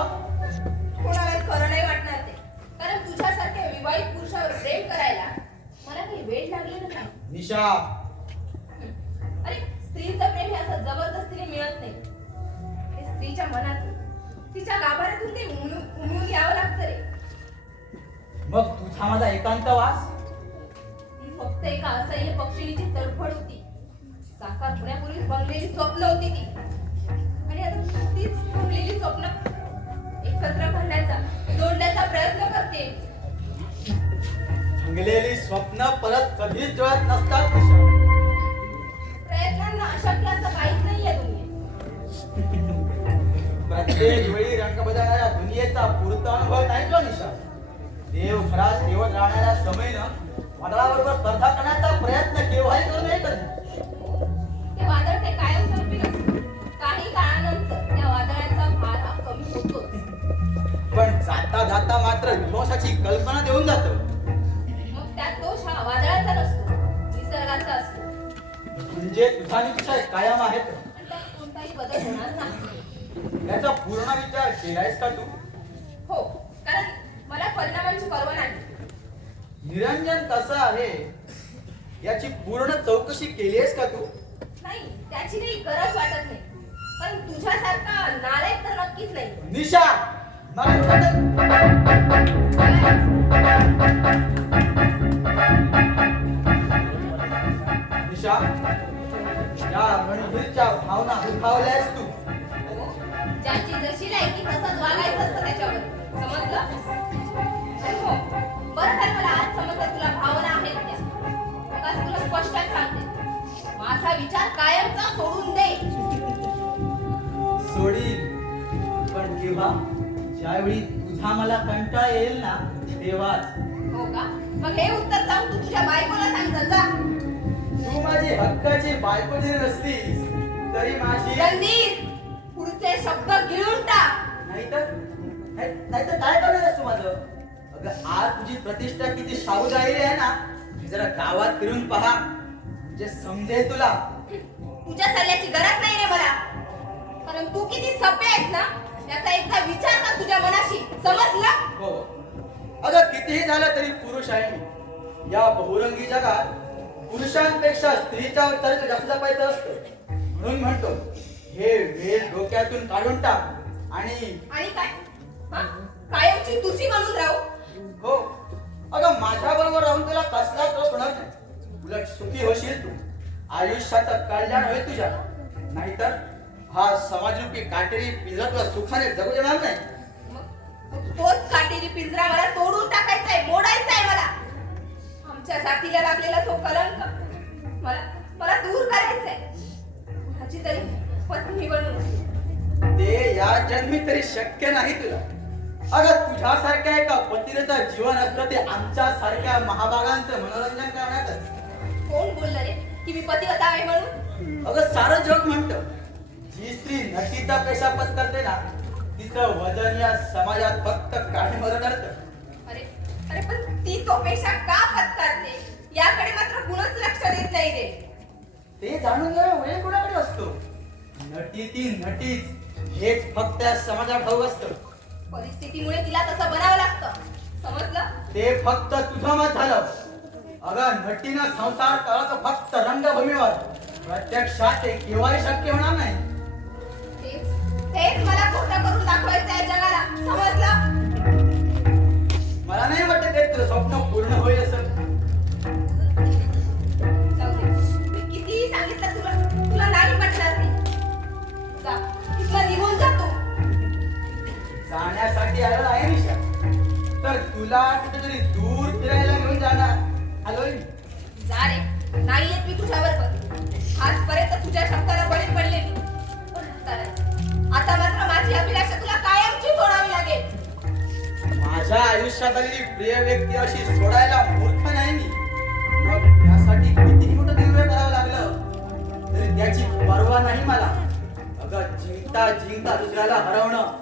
कोणालाच खरं नाही वाटणार ते. कारण तुझ्यासारख्या विवाहित पुरुषावर प्रेम करायला मला काही वेळ लागलेला नाही. निशा, अरे स्त्रीचं प्रेम हे असं जबरदस्तीने मिळत नाही. ते स्त्रीच्या मनातून, तिच्या गाभाऱ्यातून ते उमळून घ्यावं लागतं रे. मग तुझा माझा एकांतवास? ती फक्त एका असह्य पक्षिणीची तडफड होती. साकार होण्यापूर्वीच बंगलेली स्वप्न होती ती. आणि आता तीच बंगलेली स्वप्न एकत्र करण्याचा, जोडण्याचा प्रयत्न करते. भंगलेली स्वप्न परत कधीच जुळत नसतात निशा. प्रयत्नांना अशक्य असं काहीच नाहीये दुनियेत. प्रत्येक वेळी रंग बदलणाऱ्या दुनियेचा पुरता अनुभव नाही तो निशा. देव घरात देवत राहणाऱ्या समयनं वादळाबरोबर स्पर्धा करण्याचा प्रयत्न केव्हाही करू नये कधी. ते वादळ ते कायमस्वरूपी नसतं. काही काळानंतर त्या वादळाचा भार हा कमी होतोच. पण जाता जाता मात्र विध्वंसाची कल्पना देऊन जातो. मग त्यात दोष हा वादळाचा नसतो, निसर्गाचा असतो. म्हणजे तुझा निश्चय कायम आहेत. आणि त्यात कोणताही बदल होणार नाही. याचा पूर्ण विचार केलायस का तू? हो, कारण मला परिणामांची पर्वा नाही. निरंजन कसं आहे याची पूर्ण चौकशी केली आहेस का तू? नाही, त्याची काही गरज वाटत नाही. पण तुझ्यासारखा नालायक तर नक्कीच नाही. निशा, मला वाटत- निशा, या रणधीरच्या भावना दुखावल्यास तू. ज्याची जशी लायकी तसंच वागायचं असतं त्याच्यावर. समजलं? आणि हो, बरं झालं मला आज समजलं तुला भावना आहेत त्या. मग आज तुला स्पष्टच सांगते, माझा विचार कायमचा सोडून दे. सोडील, पण केव्हा? ज्यावेळी तुझा मला कंटाळा येईल ना तेव्हाच. हो का? मग हे उत्तर जाऊन तू तुझ्या बायकोला सांग जा. तू माझी हक्काची बायको जरी नसलीस तरी माझी रणधीर, पुढचे शब्द गिळून टाक. नाहीतर काय करणार आहेस तू माझं? अगं आज तुझी प्रतिष्ठा किती शाहू राहिली आहे ना, हे जरा गावात फिरून पहा म्हणजे समजेल तुला. तुझ्या सल्ल्याची गरज नाही रे मला. कारण तू किती सभ्य आहेस ना, याचा एकदा विचार कर तुझ्या मनाशी. समजलं? हो, अगं कितीही झालं तरी पुरुष आहे मी. या बहुरंगी जगात पुरुषांपेक्षा स्त्रीच्या अवताराला जास्त जपायचं असतं. म्हणून म्हणतो हे वेळ डोक्यातून काढून टाक आणि आणि काय हा? कायमची तुझी म्हणून राहू. हो अगं माझ्या बरोबर राहून तुला कसला त्रास होणार नाही. उलट सुखी होशील तू. आयुष्याचं कल्याण होईल तुझ्या. नाहीतर हा समाजरूपी काटेरी पिंजरा तुला सुखाने जगू देणार नाही. मग तोच काटेरी पिंजरा मला तोडून टाकायचा आहे, मोडायचा आहे मला. आमच्या जातीला लागलेला तो कलंक मला मला दूर करायचा आहे. कुणाची तरी पत्नी बनून. ते या जन्मी तरी शक्य नाही तुला. अगं तुझ्यासारख्या एका पतीचं जीवन असतं ते आमच्या सारख्या महाभागांचं मनोरंजन करण्यातच. कोण बोललं रे की मी पतिव्रता आहे म्हणून? अगं सारं जग म्हणतं जी स्त्री नटीचा पेशा पत्करते ना तिचं वजन या समाजात फक्त काळीभर ठरतं. अरे अरे पण ती तो पेशा का पत्करते याकडे मात्र कुणच लक्ष देत नाही रे. ते जाणून जरा वेळ कोणाकडे असतो. नटी ती नटीच हेच फक्त या समाजात ठाऊक असतं. परिस्थितीमुळे तिला तसं बनावं लागतं, समजलं? ते फक्त तुझं मत झालं. अगं नटीनं संसार करायचं फक्त रंगभूमीवर. प्रत्यक्षात ते केव्हाही शक्य होणार नाही. तेच तेच मला खोटं करून दाखवायचं आहे जगाला, समजलं? मला नाही वाटत ते तुझं स्वप्न पूर्ण होईल असं. जाऊ दे. मी कितीही सांगितलं तुला नाही पटणार नाही. जा, इथनं निघून जा तू. जाण्यासाठी आलेला आहे निशा. तर तुला कुठेतरी दूर फिरायला घेऊन जाणार आलोय. जा रे, नाही येत मी तुझ्या बरोबर. आजपर्यंत तुझ्या शब्दाला बळी पडले मी. पण आता मात्र माझी अभिलाषा तुला कायमची सोडावी लागेल. माझ्या आयुष्यात आलेली प्रिय व्यक्ती अशी सोडायला मूर्ख नाही मी. मग त्यासाठी कितीही मोठं निर्णय करावं लागलं तरी त्याची पर्वा नाही मला. अगं जिंकता जिंकता दुसऱ्याला हरवणं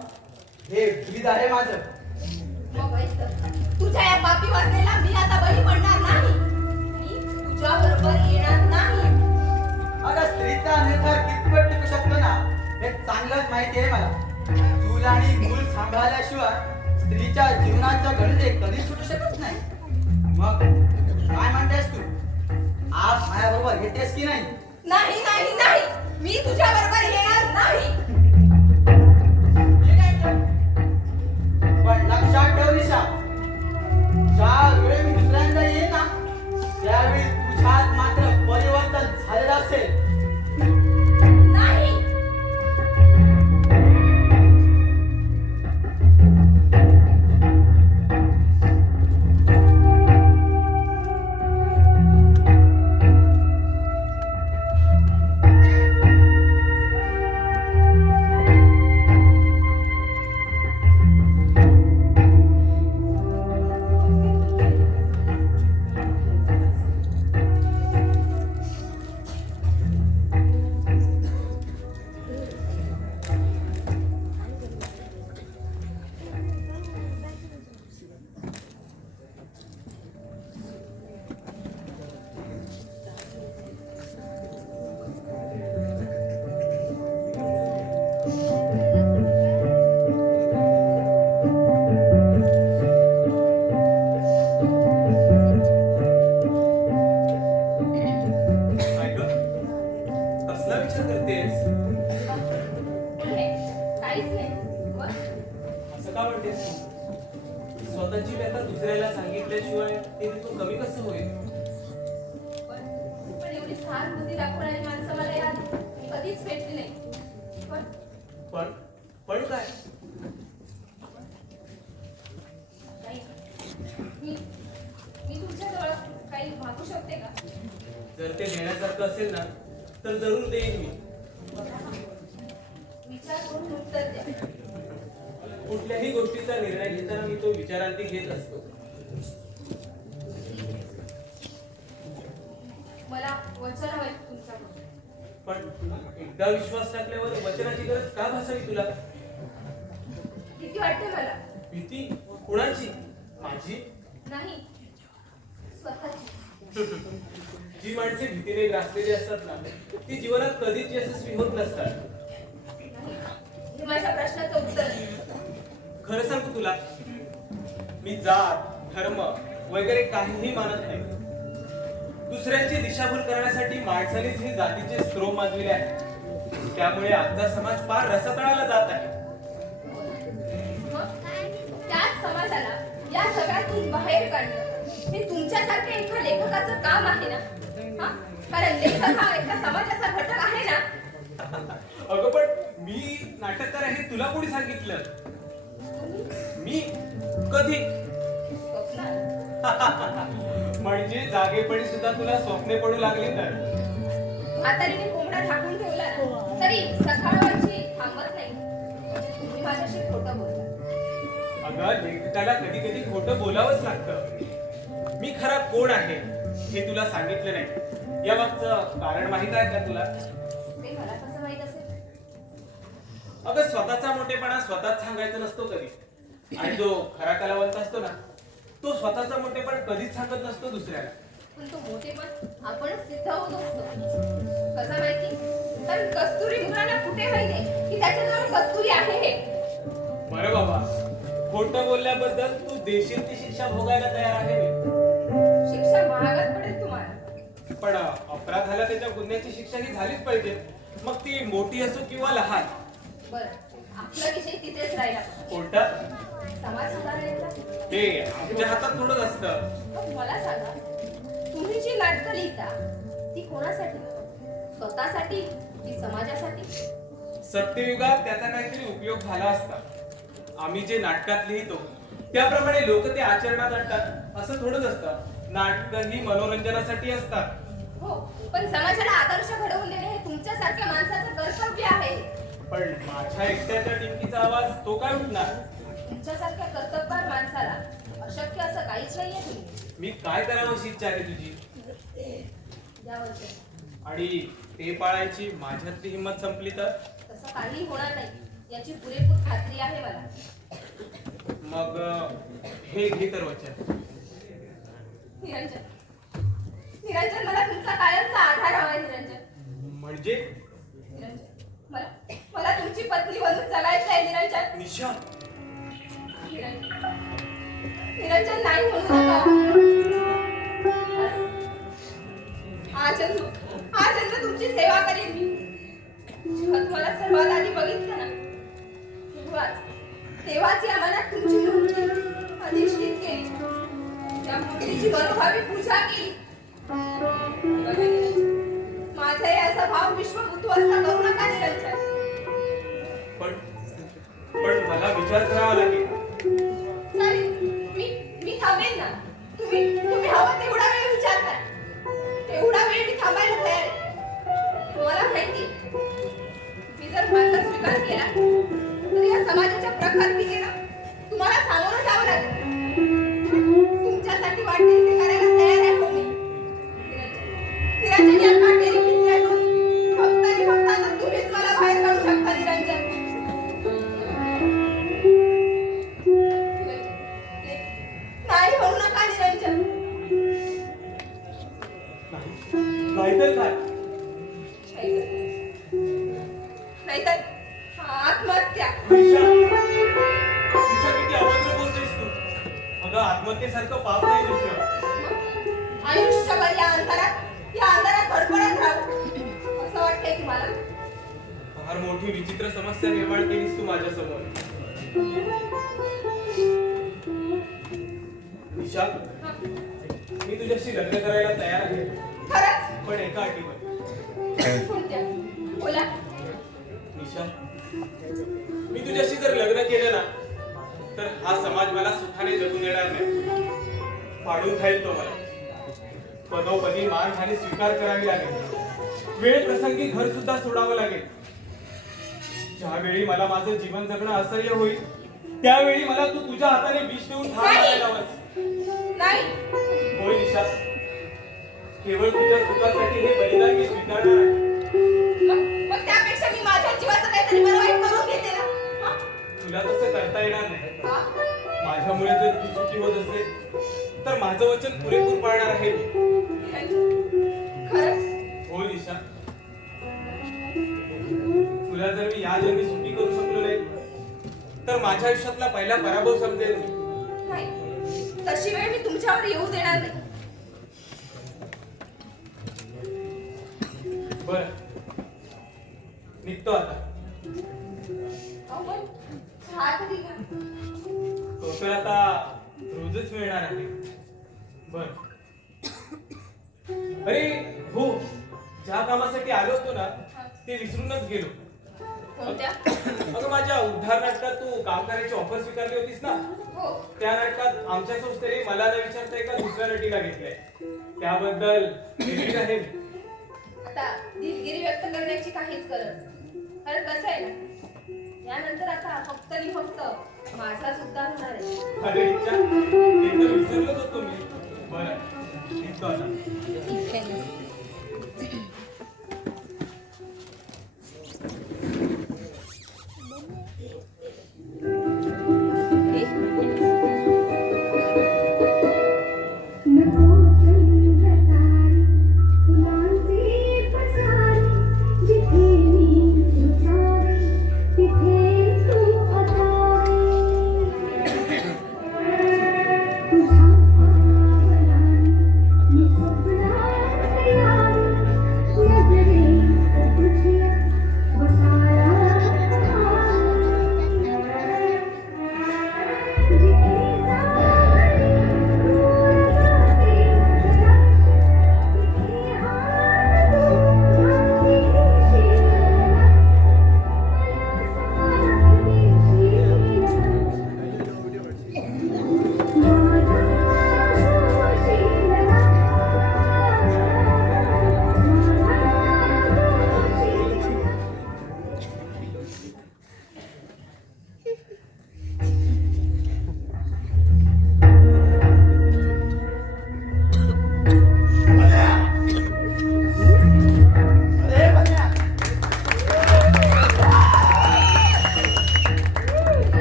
हे गीत आहे माझं. मग ऐक, तुझ्या या पापी वासनेला मी आता बळी पडणार नाही. मी तुझ्या बरोबर येणार नाही. अगं स्त्रीचा निर्धार कितपत टिकू शकतो ना हे चांगलंच माहिती आहे मला. चूल आणि मूल सांभाळल्याशिवाय स्त्रीच्या जीवनाच्या गणिते कधी सुटू शकत नाही. मग काय म्हणतेस तू? आज माझ्याबरोबर येतेस की नाही? नाही नाही नाही, मी तुझ्या बरोबर येणार नाही. ठीक आहे तर. पण लक्षात ठेव निशा, ज्या वेळी मी दुसऱ्यांदा येईन ना त्यावेळी तुझ्यात मात्र परिवर्तन झालेलं असेल. नाही. काय ग? कसला विचार करतेस? काहीच नाही. मग? असं का म्हणतेस तू? स्वतःची व्यथा दुसऱ्याला सांगितल्याशिवाय ते तू कमी कसं होईल? पण एवढी सहानुभूती दाखवणारी माणसं मला यात कधीच भेटली नाही. पण पण काय? नाही. मी तुमच्याजवळ काही मागू शकते का? जर ते देण्यासारखं असेल ना तर जरूर देईन मी. विचार करून उत्तर द्या. कुठल्याही गोष्टीचा निर्णय घेताना मी तो विचारांती घेत असतो. मला वचन हवंय तुमच्याकडून. पण एकदा विश्वास टाकल्यावर वचनाची गरज का भासावी तुला? भीती वाटते मला. भीती? कुणाची? माझी? नाही, स्वतःची. जी माणसे भीतीने ग्रासलेली असतात ना ती जीवनात कधीच यशस्वी होत नसतात. नाही, हे माझ्या प्रश्नाचं उत्तर नाही. खरं सांगू तुला, मी जात धर्म वगैरे काहीही मानत नाही. दुसऱ्यांची दिशाभूल करण्यासाठी माणसानेच हे जातीचे स्त्रोम माजविले आहे. त्यामुळे आजचा समाज फार रसतळाला जात आहे. मग त्याच समाजाला या सगळ्यातून बाहेर काढणं हे तुमच्यासारख्या एका लेखकाचं काम आहे ना? हा? कारण लेखक हा एका समाजाचा घटक आहे ना? अगं पण मी नाटककार आहे तुला कोणी सांगितलं? मी कधी? स्वप्नात. म्हणजे जागेपणी सुद्धा तुला स्वप्ने पडू लागले तर? म्हातारीने कोंबडा ठाकून ठेवला ना, तरी सकाळवरची थांबत नाही. म्हणजे तुम्ही माझ्याशी खोटं बोलता. अगं लेखकाला कधी कधी खोटं बोलावंच लागतं. मी खरा कोण आहे हे तुला सांगितलं नाही. या मागचं कारण माहित आहे का तुला? ते मला कसं माहित असेल? अगं स्वतःचा मोठेपणा स्वतःच सांगायचा नसतो कधी. आणि जो खरा कलावंत असतो ना तो स्वतःचा मोठेपण कधीच सांगत नसतो दुसऱ्याला. पण तो मोठेपण आपणच सिद्ध होत असतो. कसं माहिती? कारण कस्तुरी मुलांना कुठे माहिती की त्याच्याजवळ कस्तुरी आहे हे? बरं बाबा, खोटं बोलल्याबद्दल तू देशील ती शिक्षा भोगायला तयार आहे मी. शिक्षा महागात पडेल तुम्हाला. पण अपराधाला त्याच्या गुन्ह्याची शिक्षा ही झालीच पाहिजे. मग ती मोठी असो किंवा लहान. बरं, आपला विषय तिथेच राहिला. कोणता? समाज सुधारण्याचा. ते आमच्या हातात थोडंच असतं. मग मला सांगा, तुम्ही जी नाटकं लिहिता ती कोणासाठी? स्वतःसाठी की समाजासाठी? सत्ययुगात त्याचा काहीतरी उपयोग झाला असता. आम्ही जे नाटकात लिहितो त्याप्रमाणे लोक ते आचरणात आणतात असं थोडंच असतं. नाटकं ही मनोरंजनासाठी असतात. हो, पण समाजाला आदर्श घडवून देणे हे तुमच्यासारख्या माणसाचं कर्तव्य आहे. पण माझ्या एकट्याच्या टिमकीचा आवाज तो काय उठणार? तुमच्यासारख्या कर्तबगार माणसाला अशक्य असं काहीच नाहीये. तुम्ही मी काय करावं अशी इच्छा आहे तुझी? यावरचं आणि ते पाळायची माझ्यातली हिंमत संपली तर? तसं काही होणार नाही याची पुरेपूर खात्री आहे मला. मग हे घे तर वचन. निरंजन, निरंजन, मला तुमचा कायमचा आधार हवाय. निरंजन, म्हणजे? निरंजन, मला तुमची पत्नी बनून जगायचं आहे. निरंजन, निशा, निरंजन, निरंजन, नाही म्हणू नका. हा जन्म तुमची सेवा करेन मी. जेव्हा तुम्हाला सर्वात आधी बघितलं ना तेव्हाच या मनात तुमची मूर्ती अधिष्ठित केली. त्या मूर्तीची मनोभावी पूजा केली. माझा हे असा भाव विश्वभूतवस्था करू नका. निरंजन, पण मला विचार करावा लागेल. चालेल, मी थांबेन ना. तुम्ही हवं तेवढा वेळ विचार करा. तेवढा वेळ मी थांबायला तयार आहे. तुम्हाला माहिती, मी जर माझा स्वीकार केला तर या समाजाच्या प्रखर पिकेनं तुम्हाला सामोरं जावं लागेल. तुमच्यासाठी वाटेल ते करायला तयार आहे. हो मी. निरंजन, या काटेरी पिंजऱ्यातून फक्त आणि फक्त आता तुम्हीच मला बाहेर काढू शकता. निरंजन, नाही म्हणू नका. निरंजन, नाहीतर काय? नाहीतर आत्महत्या. निशा, निशा, किती अभद्र बोलतेस तू. अगं आत्महत्येसारखं पाप नाही दुसरं. आयुष्यभर या अंधारात धडपडत राहू असं वाटतंय तुम्हाला? फार मोठी विचित्र समस्या निर्माण केलीस तू माझ्या समोर. निशा, मी तुझ्याशी लग्न करायला तयार आहे. खरंच? पण एका अटीवर. कोणत्या? बोला. निशा, मी तुझ्याशी जर लग्न केलं ना तर हा समाज मला सुखाने जगू देणार नाही. पाडून खाईल तो मला. पदोपदी मारहाणी स्वीकार करावी लागेल. वेळ प्रसंगी घर सुद्धा सोडावं लागेल. ज्यावेळी मला माझं जीवन जगणं असह्य होईल त्यावेळी मला तू तुझ्या हाताने विष देऊन ठार मारायला लावस. नाही. होय निशा, केवळ तुझ्या सुखासाठी हे बलिदान मी स्वीकारणार आहे. मग त्यापेक्षा मी माझ्या जीवाचं काहीतरी बरं वाईट करून घेते ना. हा? तुला तसं करता येणार नाही. हा? माझ्यामुळे जर तू सुखी होत असेल तर माझं वचन पुरेपूर पाळणार आहे मी. खरंच? होय निशा, तुला जर मी या जन्मी सुखी करू शकलो नाही तर माझ्या आयुष्यातला पहिला पराभव समजेल मी. नाही, तशी वेळ मी तुमच्यावर येऊ देणार नाही. बर, निघतो आता. अहो, पण चहा तरी घ्या. तो तर आता रोजच मिळणार आहे. बर. अरे हो, ज्या कामासाठी आलो होतो ना ते विसरूनच गेलो. कोणत्या? अगं माझ्या उद्धार नाटकात तू काम करायची ऑफर स्वीकारली होतीस ना, हो. त्या नाटकात आमच्या संस्थेने मला न विचारता एका दुसऱ्या नटीला घेतलंय. त्याबद्दल दिलगीर आहे मी. आता दिलगिरी व्यक्त करण्याची काहीच गरज नाही. कारण कसं आहे ना, यानंतर आता फक्त आणि फक्त माझाच उद्धार होणार आहे. अरे इच्छा, ते तर विसरलोच होतो मी. बरं, निघतो आता.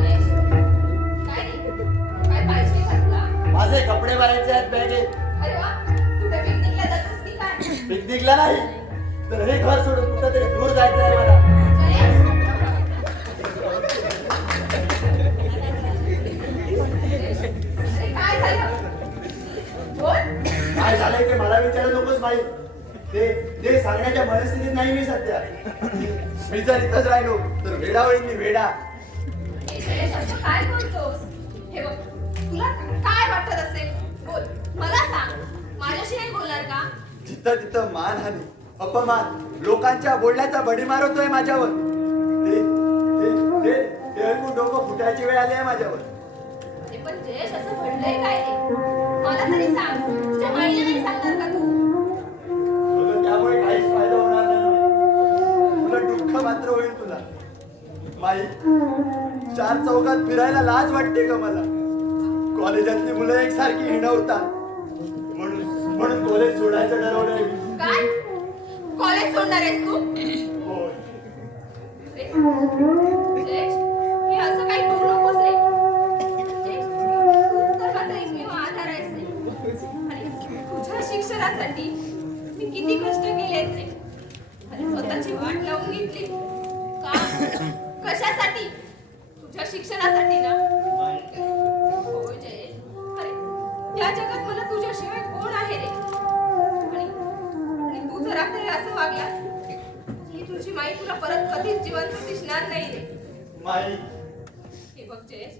काय रे? काय पाहिजे का तुला? माझे कपडे भरायचे आहेत बॅगेत. अरे वा, कुठे पिकनिकला जातोस की काय? पिकनिकला नाही तर हे घर सोडून कुठंतरी दूर जायचं आहे मला. अरे काय झालं? बोल. काय झालंय ते मला विचारू नकोस बाई. ते सांगण्याच्या मनस्थितीत नाही मी सध्या. मी जर इथंच राहिलो तर वेडा होईल मी, वेडा. हे जयेश, असं काय बोलतोस? हे बघ, तुला काय वाटत असेल? बोल, मला सांग. माझ्याशी नाही बोलणार का? जिथं तिथं मानहानी, अपमान, लोकांच्या बोलण्याचा भडीमार होतोय माझ्यावर. ते ते ते ते ऐकून डोकं फुटायची वेळ आली आहे माझ्यावर. अरे पण जयेश, असं घडलंय काय रे? मला तरी सांग. तुझ्या माईला नाही सांगणार का तू? तुला त्यामुळे काहीच फायदा होणार नाही. तुला दुःख मात्र होईल तुला. माई, चार चौकात फिरायला लाज वाटते का मला? कॉलेजातली मुलं एकसारखी हिणवतात. म्हणून म्हणून कॉलेज सोडायचं ठरवलंय मी. काय? कॉलेज सोडणार आहेस तू? होय. अरे, जयेश, हे असं काही करू नकोस रे. जयेश, तूच तर माझा एकमेव आधार आहेस रे. आणि तुझ्या शिक्षणासाठी मी किती कष्ट केलेत रे. आणि स्वतःची वाट लावून घेतली. का? कशासाठी? तुझ्या शिक्षणासाठी ना? होय जयेश. अरे, या जगात मला तुझ्याशिवाय कोण आहे रे? आणि तू जर आता हे असं वागलास, ही तुझी माई तुला परत कधीच जिवंत दिसणार नाही रे. माई, हे बघ जयेश,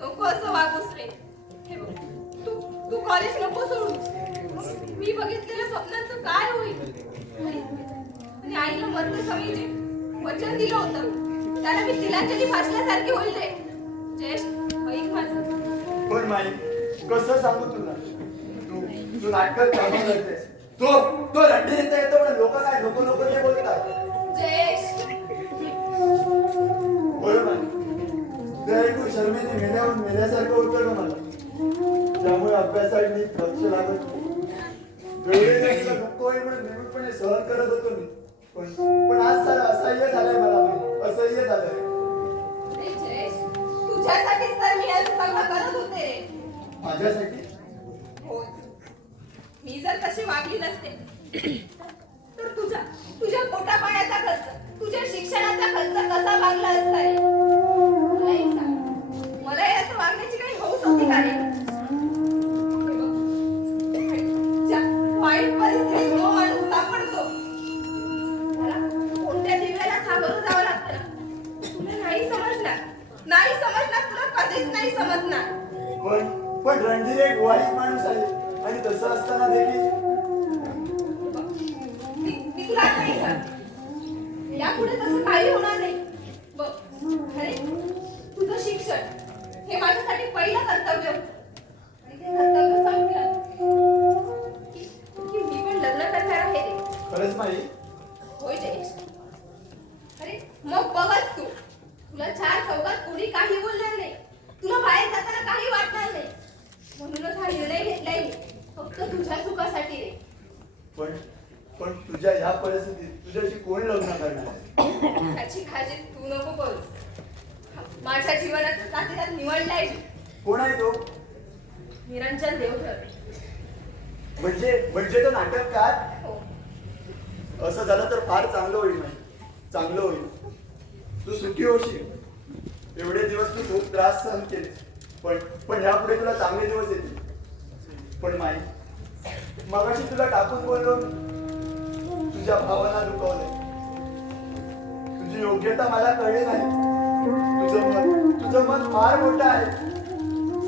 नको असं वागूस रे. हे बघ, तू तू कॉलेज नको सोडूस. मी बघितलेल्या स्वप्नांचं काय होईल? आणि आईला मरते समय जे वचन दिलं होतं त्याला मी तिलांजली भासल्यासारखी होईल रे. जयेश, ऐक माझं. पण माई, कसं सांगू तुला? तू नाटकात कामं करतेस. तो रंडी येता येतो पण लोक काय नको नको ते बोलतात. जयेश, होय माई, ते ऐकून शर्मेने मेल्याहून मेल्यासारखं होतं का मला. त्यामुळे अभ्यासात नीट लक्ष लागत नाही. वेळेला तुला नको होईल म्हणून निमूटपणे सहन करत होतो मी. पण आज सारं असह्य झालंय मला माई, असह्य झालंय. अरे जयेश, तुझ्यासाठीच तर मी असं सगळं करत होते रे. माझ्यासाठी? होय. मी जर तशी वागली नसते तर तुझ्या पोटा पाण्याचा खर्च, तुझ्या शिक्षणाचा खर्च कसा भागला असता रे? मला एक सांग, मला हे असं वागण्याची काही हौस होती का रे? हे बघ, ज्या वाईट परिस्थितीत जो माणूस सापडतो नाही समजणार तुला कधीच नाही समजणार. पण रणधीर एक वाईट माणूस आहे आणि तसं असताना देखील मी तुला आता एक सांगते. यापुढे तसं काही होणार नाही. बघ अरे तुझं शिक्षण हे माझ्यासाठी पहिलं कर्तव्य होतं. आणि ते कर्तव्य संपलं की मी पण लग्न करणार आहे रे. खरंच माई होय जयेश. अरे मग बघच तू तुला चार चौकात कोणी काही बोलणार नाही. तुला बाहेर जाताना काही वाटणार नाही. म्हणूनच हा निर्णय घेतलाय मी फक्त तुझ्या सुखासाठी रे. पण तुझ्या ह्या परिस्थितीत तुझ्याशी कोण लग्न करणार? त्याची काळजी तू नको करूस. माझ्या जीवनाचा साथीदार निवडलाय मी. कोण आहे तो? निरंजन देवधर. म्हणजे तो नाटककार? हो. असं झालं तर फार चांगलं होईल माई. चांगलं होईल. तू सुखी होशील. एवढे दिवस तू खूप त्रास सहन केले पण ह्यापुढे तुला चांगले दिवस येतील. पण माई मगाशी तुला टाकून बोललो तुझ्या भावना दुखवले. तुझी योग्यता मला कळली नाही. तुझं मन फार मोठं आहे.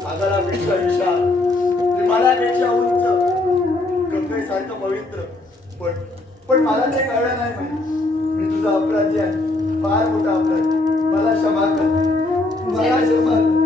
सागरापेक्षा विशाल, हिमालयापेक्षा उंच, गंगेसारखं पवित्र. पण मला ते कळलं नाही माई. मी तुझा अपराधी आहे. फार मोठा अपराधी. मला क्षमा कर. मला क्षमा कर.